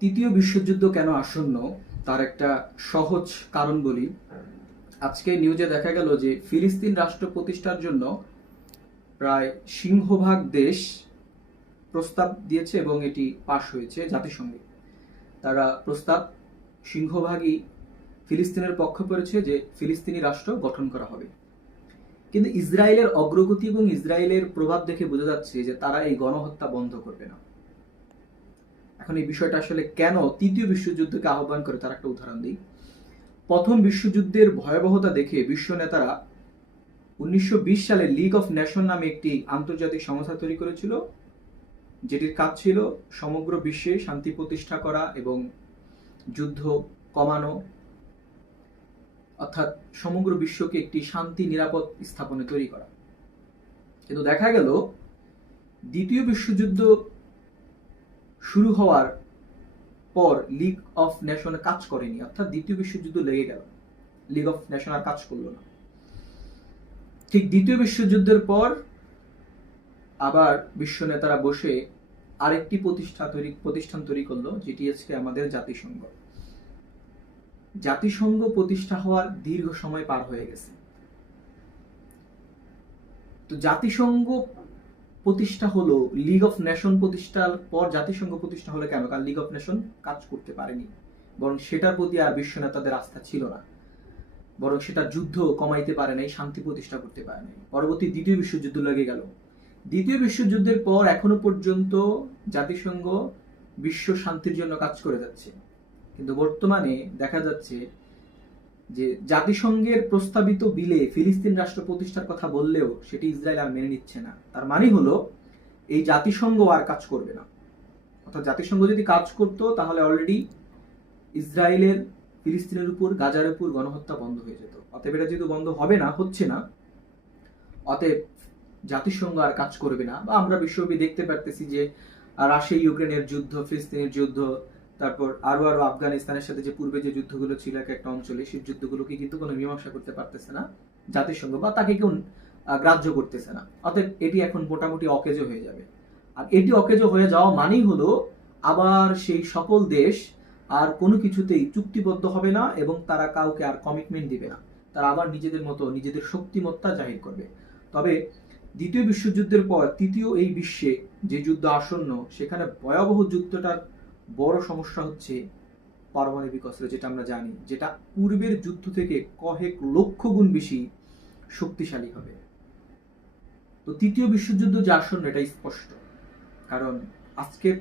তৃতীয় বিশ্বযুদ্ধ কেন আসন্ন তার একটা সহজ কারণ বলি। আজকে নিউজে দেখা গেল যে ফিলিস্তিন রাষ্ট্র প্রতিষ্ঠার জন্য প্রায় সিংহভাগ দেশ প্রস্তাব দিয়েছে এবং এটি পাশ হয়েছে জাতিসংঘে। তারা প্রস্তাব সিংহভাগই ফিলিস্তিনের পক্ষে পড়েছে যে ফিলিস্তিনি রাষ্ট্র গঠন করা হবে। কিন্তু ইসরায়েলের অগ্রগতি এবং ইসরায়েলের প্রভাব দেখে বোঝা যাচ্ছে যে তারা এই গণহত্যা বন্ধ করবে না। এখন এই বিষয়টা আসলে কেন তৃতীয় বিশ্বযুদ্ধকে আহ্বান করে তার একটা উদাহরণ দিই। প্রথম বিশ্বযুদ্ধের ভয়াবহতা দেখে বিশ্ব নেতারা 1920 সালে লিগ অফ নেশন নামে একটি আন্তর্জাতিক সংস্থা তৈরি করেছিল, যেটির কাজ ছিল সমগ্র বিশ্বে শান্তি প্রতিষ্ঠা করা এবং যুদ্ধ কমানো, অর্থাৎ সমগ্র বিশ্বকে একটি শান্তি নিরাপদ স্থাপনে তৈরি করা। কিন্তু দেখা গেল দ্বিতীয় বিশ্বযুদ্ধ শুরু হওয়ার পর লিগ অফ নেশন কাজ করেনি, অর্থাৎ দ্বিতীয় বিশ্বযুদ্ধ লেগে গেল, লিগ অফ নেশন আর কাজ করলো না। ঠিক দ্বিতীয় বিশ্বযুদ্ধের পর আবার বিশ্ব নেতারা বসে আরেকটি প্রতিষ্ঠান তৈরি করলো, যেটি আজকে আমাদের জাতিসংঘ। জাতিসংঘ প্রতিষ্ঠা হওয়ার দীর্ঘ সময় পার হয়ে গেছে। তো জাতিসংঘ প্রতিষ্ঠা হলো, লিগ অফ নেশন প্রতিষ্ঠার পর জাতিসংঘ প্রতিষ্ঠা হলো কেন? কারণ লিগ অফ নেশন কাজ করতে পারেনি, বরং সেটার প্রতি আর বিশ্ব নেতাদের আস্থা ছিল না, বরং সেটা যুদ্ধ কমাইতে পারে নাই, শান্তি প্রতিষ্ঠা করতে পারে নাই। পরবর্তী দ্বিতীয় বিশ্বযুদ্ধ লেগে গেল। দ্বিতীয় বিশ্বযুদ্ধের পর এখনো পর্যন্ত জাতিসংঘ বিশ্ব শান্তির জন্য কাজ করে যাচ্ছে, কিন্তু বর্তমানে দেখা যাচ্ছে যে জাতিসংঘের প্রস্তাবিত বিলে ফিলিস্তিন রাষ্ট্র প্রতিষ্ঠার কথা বললেও সেটি ইসরায়েল আর মেনে নিচ্ছে না। তার মানে হলো এই জাতিসংঘ আর কাজ করবে না। অর্থাৎ জাতিসংঘ যদি কাজ করতো তাহলে অলরেডি ইসরায়েলের ফিলিস্তিনের উপর, গাজার উপর গণহত্যা বন্ধ হয়ে যেত। অতএব এটা যেহেতু বন্ধ হবে না, হচ্ছে না, অতএব জাতিসংঘ আর কাজ করবে না। বা আমরা বিশ্বব্যাপী দেখতে পারতেছি যে রাশিয়া ইউক্রেনের যুদ্ধ, ফিলিস্তিনের যুদ্ধ, তারপর আরো আফগানিস্তানের সাথে যে পূর্বে যে যুদ্ধগুলো ছিল এক একটা অঞ্চলে, সেই যুদ্ধগুলোকে কিন্তু কোনো মীমাংসা করতে পারতেছে না জাতিসংঘ, বা তাকে কেউ গ্রাহ্য করতেছে না। অতএব এটি এখন মোটামুটি অকেজো হয়ে যাবে। আর এটি অকেজো হয়ে যাওয়া মানেই হলো আবার সেই সকল দেশ আর কোনো কিছুতেই চুক্তিবদ্ধ হবে না এবং তারা কাউকে আর কমিটমেন্ট দিবে না। তারা আবার নিজেদের মতো নিজেদের শক্তিমত্তা জাহির করবে। তবে দ্বিতীয় বিশ্বযুদ্ধের পর তৃতীয় এই বিশ্বে যে যুদ্ধ আসন্ন, সেখানে ভয়াবহ যুদ্ধটার বড় সমস্যা হচ্ছে পারমাণবিক অস্ত্র, যেটা আমরা জানি, যেটা পূর্বের যুদ্ধ থেকে কয়েক লক্ষ গুণ বেশি শক্তিশালী হবে। তো তৃতীয় বিশ্বযুদ্ধ যে আসন্ন, এটাই স্পষ্ট। কারণ আজকের